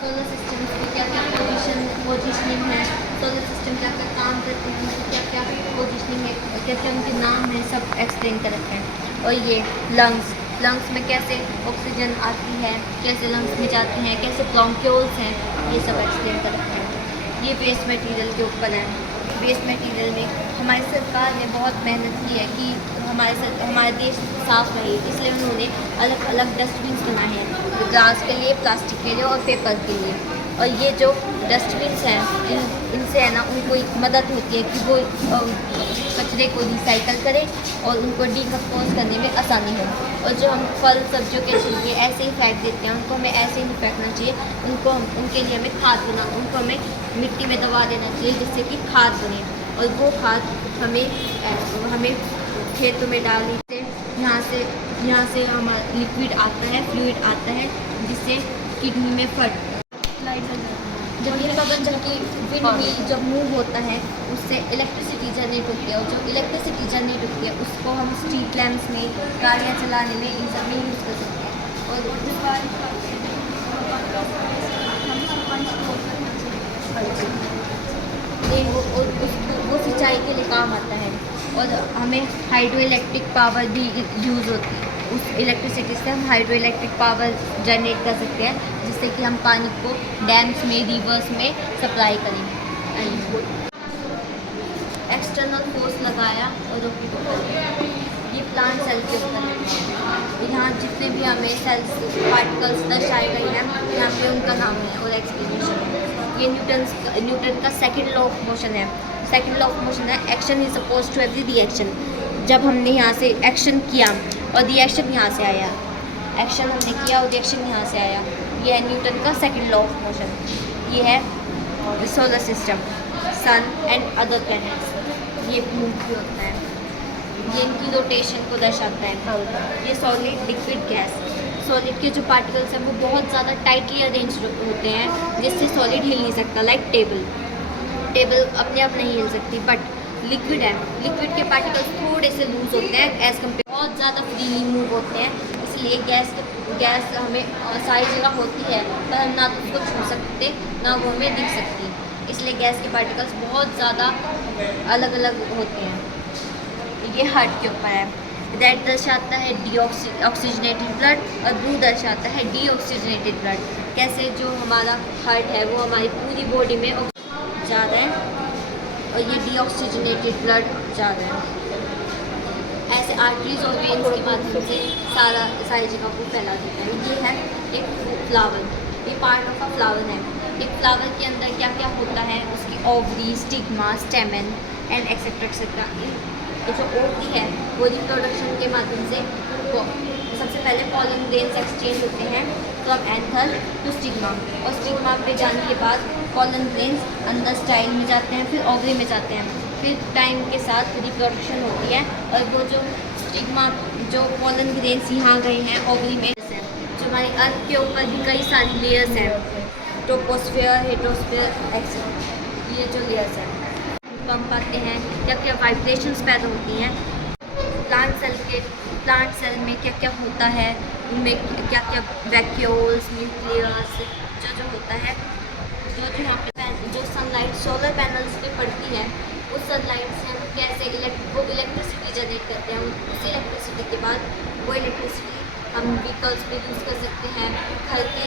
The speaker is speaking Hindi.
सोलर सिस्टम की क्या क्या पोजिशनिंग है, सोलर सिस्टम क्या क्या काम करते हैं, उनकी क्या क्या पोजिशनिंग है, क्या क्या उनके नाम हैं, सब एक्सप्लेन कर रखे हैं। और ये लंग्स, लंग्स में कैसे ऑक्सीजन आती है, कैसे लंग्स में जाती हैं, कैसे ब्रोंक्यूल्स हैं, ये सब एक्सप्लेन कर रखे हैं। ये वेस्ट मटेरियल के ऊपर है। वेस्ट मटेरियल में हमारी सरकार ने बहुत मेहनत की है कि हमारे देश साफ़ रहे, इसलिए उन्होंने अलग अलग डस्टबिन बनाए हैं, ग्लास के लिए, प्लास्टिक के लिए और पेपर के लिए। और ये जो डस्टबिन हैं इनसे है ना उनको एक मदद होती है कि वो कचरे को रिसाइकल करें और उनको डिकम्पोज करने में आसानी हो। और जो हम फल सब्जियों के छिलके ऐसे ही फेंक देते हैं, उनको हमें ऐसे ही नहीं फेंकना चाहिए, उनके लिए हमें उनको हमें मिट्टी में दबा देना चाहिए जिससे कि खाद बने। और वो खाद हमें खेतों में डालने से यहाँ से हमारा लिक्विड आता है, फ्लूइड आता है, जिससे किडनी में फट जब ये पवन चक्की विंड मिल जब मूव होता है उससे इलेक्ट्रिसिटी जनरेट होती है। और जो इलेक्ट्रिसिटी जनरेट होती है उसको हम स्ट्रीट लैम्प्स में, गाड़ियाँ चलाने में, इन सब में यूज़ कर सकते हैं। और वो सिंचाई के लिए काम आता है। और हमें हाइड्रो इलेक्ट्रिक पावर भी यूज़ होती है, उस इलेक्ट्रिसिटी से हम हाइड्रो इलेक्ट्रिक पावर जनरेट कर सकते हैं, जिससे कि हम पानी को डैम्स में, रिवर्स में सप्लाई करें। एक्सटर्नल फोर्स लगाया और ये प्लांट सेल के ऊपर है। यहाँ जितने भी हमें सेल्स पार्टिकल्स दर्शाए गए हैं, यहाँ पे उनका नाम है और एक्सप्लेनेशन है। ये न्यूटन का सेकंड लॉ ऑफ मोशन है। सेकंड लॉ ऑफ मोशन है, action is oppose to every reaction. जब हमने यहाँ से एक्शन किया और रिएक्शन यहाँ से आया, एक्शन हमने किया और रिएक्शन यहाँ से आया, ये है न्यूटन का सेकंड लॉ ऑफ मोशन। ये है solar system, sun and other planets, ये मूव भी होता है, ये इनकी रोटेशन को दर्शाता है। ये सॉलिड, लिक्विड, गैस। सॉलिड के जो पार्टिकल्स हैं वो बहुत ज़्यादा टाइटली अरेंज होते हैं, जिससे सॉलिड हिल नहीं सकता, लाइक टेबल अपने आप नहीं हिल सकती। बट लिक्विड है, लिक्विड के पार्टिकल्स थोड़े से लूज होते हैं एज़ कम्पेयर, बहुत ज़्यादा फ्रीली मूव होते हैं। इसलिए गैस हमें सारी जगह होती है पर हम ना तो उसको छू सकते, ना वो हमें दिख सकती। इसलिए गैस के पार्टिकल्स बहुत ज़्यादा अलग अलग होते हैं। ये हार्ट के ऊपर है। रेड दर्शाता है ऑक्सीजनेटेड ब्लड और ब्लू दर्शाता है डीऑक्सीजनेटेड ब्लड। कैसे जो हमारा हार्ट है वो हमारी पूरी बॉडी में जा रहा है और ये डीऑक्सीजनेटेड ब्लड जा रहा है। ऐसे आर्टरीज और वेन्स के माध्यम से सारी जगह को फैला देता है। ये है एक फ्लावर, ये पार्ट ऑफ अ फ्लावर है। एक फ्लावर के अंदर क्या क्या होता है, उसकी ovary, stigma, स्टेमन and etcetera etcetera. ये जो ओवरी है वो रिप्रोडक्शन के माध्यम से सबसे पहले पॉलन ग्रेन्स एक्सचेंज होते हैं फ्रॉम एंथर टू स्टिग्मा, और स्टिग्मा पे जाने के बाद पॉलन ग्रेन्स अंदर स्टाइल में जाते हैं, फिर ओवरी में जाते हैं, फिर टाइम के साथ रिप्रोडक्शन होती है। और वो जो स्टिग्मा, जो पॉलन ग्रेन्स यहाँ गए हैं ओवरी में, जो हमारी अर्थ के ऊपर भी कई सारी लेयर्स हैं, ट्रोपोस्फेयर, हेट्रोस्फेयर, एक्सेट्रा, ये जो लेयर्स हैं पंप आते हैं, क्या क्या वाइब्रेशंस पैदा होती हैं। प्लांट सेल में क्या क्या होता है, उनमें क्या क्या वैक्यूल्स, न्यूक्लियस, जो होता है, जो यहाँ पे जो सनलाइट सोलर पैनल्स पे पड़ती है, उस सनलाइट से हम कैसे वो इलेक्ट्रिसिटी जनरेट करते हैं। उस इलेक्ट्रिसिटी के बाद वो इलेक्ट्रिसिटी हम व्हीकल्स पे यूज़ कर सकते हैं, घर के